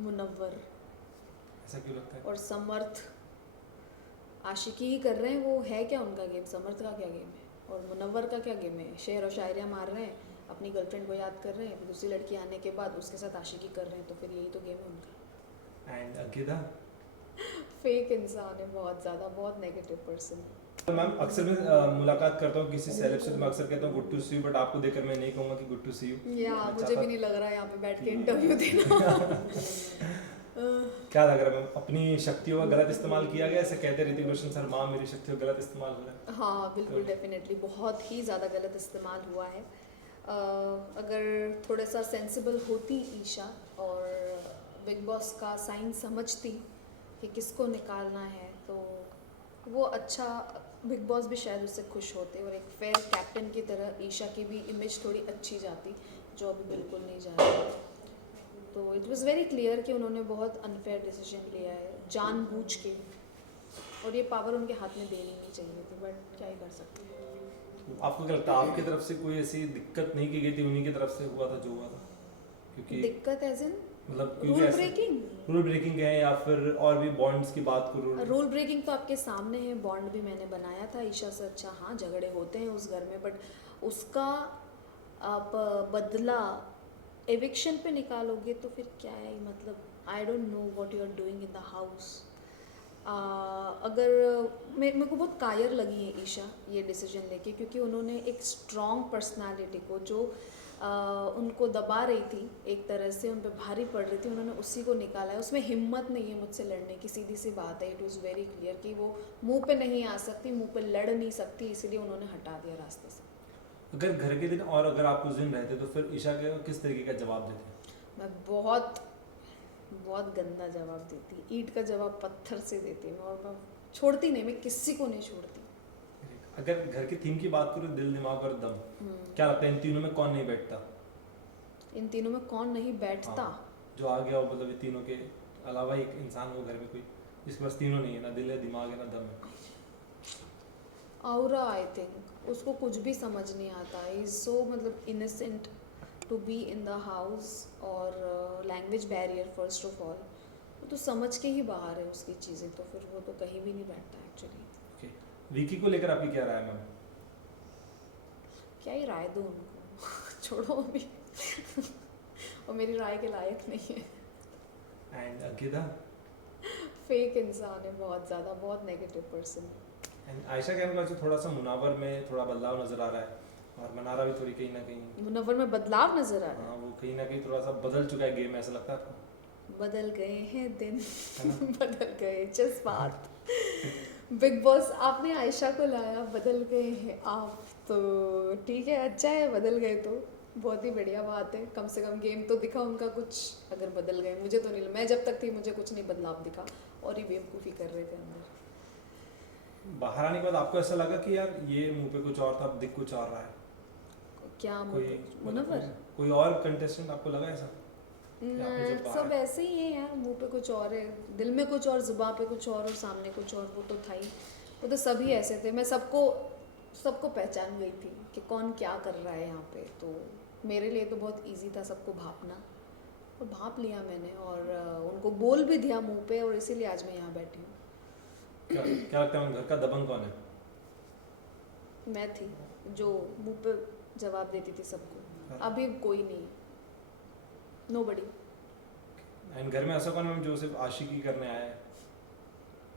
मुनव्वर ऐसा क्यों लगता है? और समर्थ आशिकी ही कर रहे हैं। वो है क्या उनका गेम? समर्थ का क्या गेम है और मुनव्वर का क्या गेम है? शेर और शायरियाँ मार रहे हैं, अपनी गर्लफ्रेंड को याद कर रहे हैं, दूसरी लड़की आने के बाद उसके साथ आशिकी कर रहे हैं, तो फिर यही तो गेम है उनका। एंड अंकिता फेक इंसान है, बहुत ज़्यादा, बहुत नेगेटिव पर्सन है। तो मैम अक्सर मैं मुलाकात करता हूँ किसी सेलेब से तो मैं अक्सर कहता हूँ good to see you, but आपको देखकर मैं नहीं कहूँगा कि गुड टू सी यू। या मैं मुझे चाहता भी नहीं लग रहा है यहाँ पे बैठ के कि- इंटरव्यू देना। क्या लग रहा है मैम, अपनी शक्तियों का गलत इस्तेमाल किया गया? ऐसे कहते हैं ऋतिक रोशन सर, माँ मेरी शक्तियों का गलत इस्तेमाल हो रहा है। हाँ बिल्कुल, डेफिनेटली बहुत ही ज़्यादा गलत इस्तेमाल हुआ है। अगर थोड़ा सा सेंसिबल होती ईशा और बिग बॉस का साइन समझती कि किसको निकालना है, तो वो अच्छा, बिग बॉस भी शायद उससे खुश होते और एक फेयर कैप्टन की तरह ईशा की भी इमेज थोड़ी अच्छी जाती, जो अभी बिल्कुल नहीं जा रही है। तो इट वाज वेरी क्लियर कि उन्होंने बहुत अनफेयर डिसीजन लिया है जानबूझ के, और ये पावर उनके हाथ में देनी नहीं चाहिए थी, बट क्या ही कर सकते हैं। तो आपको क्या लगता है आपकी तरफ से कोई ऐसी दिक्कत नहीं की गई थी, उन्हीं की तरफ से हुआ था जो हुआ था? क्योंकि दिक्कत एज इन मतलब क्योंकि रूल ऐसे ब्रेकिंग। रूल ब्रेकिंग है या फिर और भी बॉन्ड्स की बात करो। रूल ब्रेकिंग तो आपके सामने है, बॉन्ड भी मैंने बनाया था ईशा से। अच्छा हाँ, झगड़े होते हैं उस घर में, बट उसका आप बदला एविक्शन पे निकालोगे तो फिर क्या है मतलब? I don't know what you are doing in the house. अगर मेरे को बहुत कायर लगी है ईशा ये डिसीजन लेके, क्योंकि उन्होंने एक स्ट्रॉन्ग पर्सनालिटी को जो उनको दबा रही थी, एक तरह से उन पर भारी पड़ रही थी, उन्होंने उसी को निकाला है। उसमें हिम्मत नहीं है मुझसे लड़ने की, सीधी सी बात है। इट वाज वेरी क्लियर कि वो मुंह पे नहीं आ सकती, मुंह पे लड़ नहीं सकती, इसीलिए उन्होंने हटा दिया रास्ते से। अगर घर के दिन और अगर आप उस दिन रहते तो फिर ईशा के किस तरीके का जवाब देते? मैं बहुत बहुत गंदा जवाब देती, ईंट का जवाब पत्थर से देती मैं, और मैं छोड़ती नहीं, मैं किसी को नहीं छोड़ती। अगर घर की थीम की बात करो, दिल दिमाग और दम, क्या लगता है इन तीनों में कौन नहीं बैठता? इन तीनों में कौन नहीं बैठता? जो आ गया हो, मतलब इन तीनों के अलावा एक इंसान हो घर में कोई जिसके पास तीनों नहीं है, ना दिल है, दिमाग है, ना दम है। औरा, आई थिंक उसको कुछ भी समझ नहीं आता, इज सो मतलब innocent to be in the house. और language barrier first of all, वो तो समझ के ही बाहर है उसकी चीज़ें, तो फिर वो तो कहीं भी नहीं बैठता एक्चुअली। ओके, विकी को लेकर आपकी क्या राय है मैम? क्या ही राय दूँ उनको? छोड़ो अभी। और मेरी राय के लायक नहीं है। एंड अंकिता फेक इंसान है, बहुत ज़्यादा, बहुत नेगेटिव पर्सन है। एंड आयशा के पास थोड़ा सा मुनावर में थोड़ा बदलाव नजर आ रहा है, और मनारा भी थोड़ी कहीं ना कहीं, मुनव्वर में बदलाव नजर आ रहा हाँ वो कहीं ना कहीं थोड़ा सा बदल चुका है गेम, ऐसा लगता है आपको? है। बदल गए हैं दिन, है ना? बदल गए जज्बात। बिग बॉस आपने आयशा को लाया, बदल गए हैं आप, तो ठीक है, अच्छा है, बदल गए तो बहुत ही बढ़िया बात है। कम से कम गेम तो दिखा उनका कुछ। अगर बदल गए, मुझे तो नहीं, मैं जब तक थी मुझे कुछ नहीं बदलाव दिखा, और ही बेवकूफ़ी कर रहे थे अंदर। बाहर आने के बाद आपको ऐसा लगा कि यार ये मुंह पे कुछ और था, अब दिख कुछ और रहा है? क्या कोई मुनव्वर? कोई और कंटेस्टेंट आपको लगा ऐसा कि आपने जो सब बाहर? ऐसे ही है यार, मुंह पे कुछ और है, दिल में कुछ और, जुबान पे कुछ और सामने कुछ और, वो तो था ही। वो तो सभी ऐसे थे, मैं सबको सबको पहचान गई थी कि कौन क्या कर रहा है यहाँ पे। तो मेरे लिए तो बहुत इजी था सबको भापना, और भाप लिया मैंने, और उनको बोल भी दिया मुंह पे, और इसीलिए आज मैं यहाँ बैठी हूँ। क्या लगता है घर का दबंग कौन है? मैं थी जो मुंह पे जवाब देती थी सबको, अभी कोई नहीं, नोबडी। एंड घर में ऐसा कौन है जो सिर्फ आशिकी करने आया है?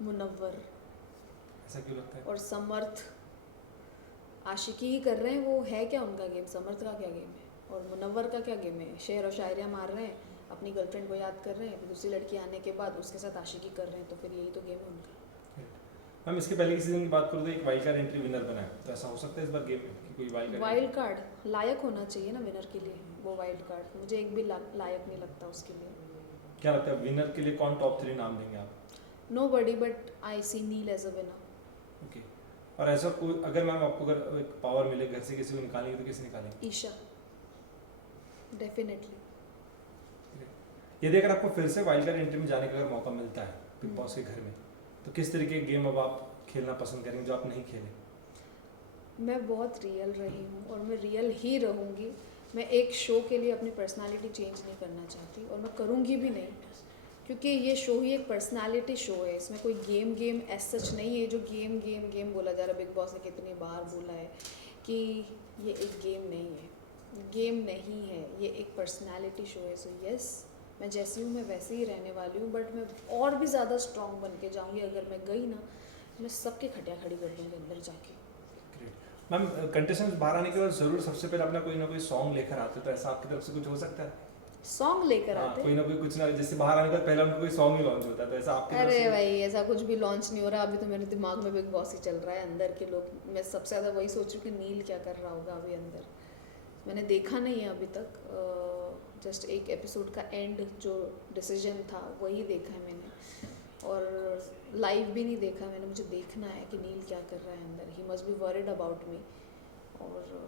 मुनव्वर ऐसा क्यों लगता है? और समर्थ आशिकी ही कर रहे हैं, वो है क्या उनका गेम? समर्थ का क्या गेम है और मुनव्वर का क्या गेम है? शेर और शायरियाँ मार रहे हैं, अपनी गर्लफ्रेंड को याद कर रहे हैं, दूसरी लड़की आने के बाद उसके साथ आशिकी कर रहे हैं, तो फिर यही तो गेम है उनका। मैम इसके पहले की सीजन की बात करूँ तो एक वाइल्ड कार्ड एंट्री विनर बना है, तो ऐसा हो सकता है इस बार गेम में कि कोई वाइल्ड कार्ड लायक होना चाहिए ना विनर के लिए, वो वाइल्ड कार्ड मुझे एक भी लायक नहीं लगता उसके लिए। क्या लगता है विनर के लिए कौन टॉप 3 नाम देंगे आप? Nobody, but I see Neel as a winner. Okay, और ऐसा कोई अगर मैम आपको अगर एक पावर मिले घर से किसी को निकालेंगे तो किसे निकालेंगे? ईशा, डेफिनेटली। यदि अगर आपको फिर से वाइल्ड कार्ड एंट्री में जाने का अगर मौका मिलता है बिग बॉस के घर में, तो किस तरीके के गेम अब आप खेलना पसंद करेंगे जो आप नहीं खेले? मैं बहुत रियल रही हूँ और मैं रियल ही रहूँगी। मैं एक शो के लिए अपनी पर्सनालिटी चेंज नहीं करना चाहती, और मैं करूँगी भी नहीं। क्योंकि ये शो ही एक पर्सनालिटी शो है, इसमें कोई गेम एज सच नहीं है जो गेम बोला जा रहा है। बिग बॉस ने कितनी बार बोला है कि ये एक गेम नहीं है, गेम नहीं है, ये एक पर्सनालिटी शो है। सो यस, मैं जैसी हूँ मैं वैसे ही रहने वाली हूँ, बट मैं और भी ज़्यादा स्ट्रॉन्ग बन के जाऊँगी। अगर मैं गई ना, मैं सबके खटिया खड़ी कर दूँगी अंदर जाके। ग्रेट मैम, कंटेस्टेंट्स बाहर आने के बाद जरूर सबसे पहले अपना कोई ना कोई सॉन्ग लेकर आते हैं, तो ऐसा आपकी तरफ से कुछ हो सकता है? सॉन्ग लेकर हाँ, आते कोई ना कोई कुछ ना, जैसे बाहर आने के बाद पहला उनका कोई सॉन्ग ही लॉन्च होता है, तो ऐसा आपकी तरफ अरे से? भाई ऐसा कुछ भी लॉन्च नहीं हो रहा अभी, तो मेरे दिमाग में बिग बॉस ही चल रहा है। अंदर के लोग, मैं सबसे ज़्यादा वही सोच रही हूँ कि नील क्या कर रहा होगा अभी अंदर। मैंने देखा नहीं है अभी तक, जस्ट एक एपिसोड का एंड जो डिसीजन था वही देखा है मैंने, और लाइव भी नहीं देखा मैंने। मुझे देखना है कि नील क्या कर रहा है अंदर। He must be worried about me, और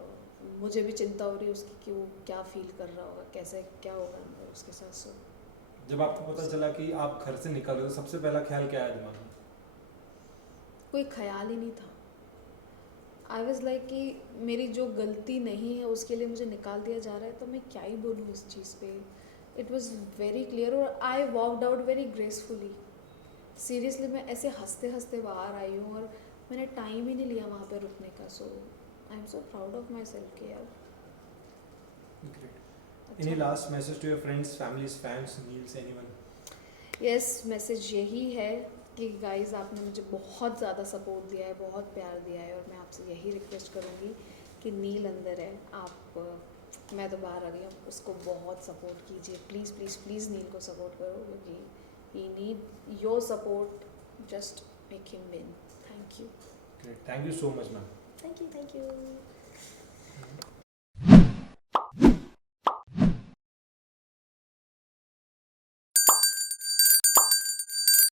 मुझे भी चिंता हो रही है उसकी कि वो क्या फील कर रहा होगा, कैसे क्या होगा अंदर उसके साथ। सो जब आपको पता चला कि आप घर से निकल रहे हो, सबसे पहला ख्याल क्या आया दिमाग में? कोई ख्याल ही नहीं था। आई वॉज लाइक कि मेरी जो गलती नहीं है उसके लिए मुझे निकाल दिया जा रहा है, तो मैं क्या ही बोलूँ इस चीज़ पे। इट वॉज वेरी क्लियर, और I walked out very gracefully. Seriously मैं ऐसे हंसते हंसते बाहर आई हूँ, और मैंने टाइम ही नहीं लिया वहाँ पे रुकने का। So I am so proud of myself कि यार। Great. Any last message to your friends, families, fans, नील्स, एनीवन? यस, मैसेज यही है कि गाइस आपने मुझे बहुत ज़्यादा सपोर्ट दिया है, बहुत प्यार दिया है, और मैं आपसे यही रिक्वेस्ट करूँगी कि नील अंदर है, आप मैं तो बाहर आ गई हूँ, उसको बहुत सपोर्ट कीजिए। प्लीज़ प्लीज़ प्लीज़ नील को सपोर्ट करो, क्योंकि he need your support, just make him win. Thank you. Great, thank you so much ma'am. Thank you.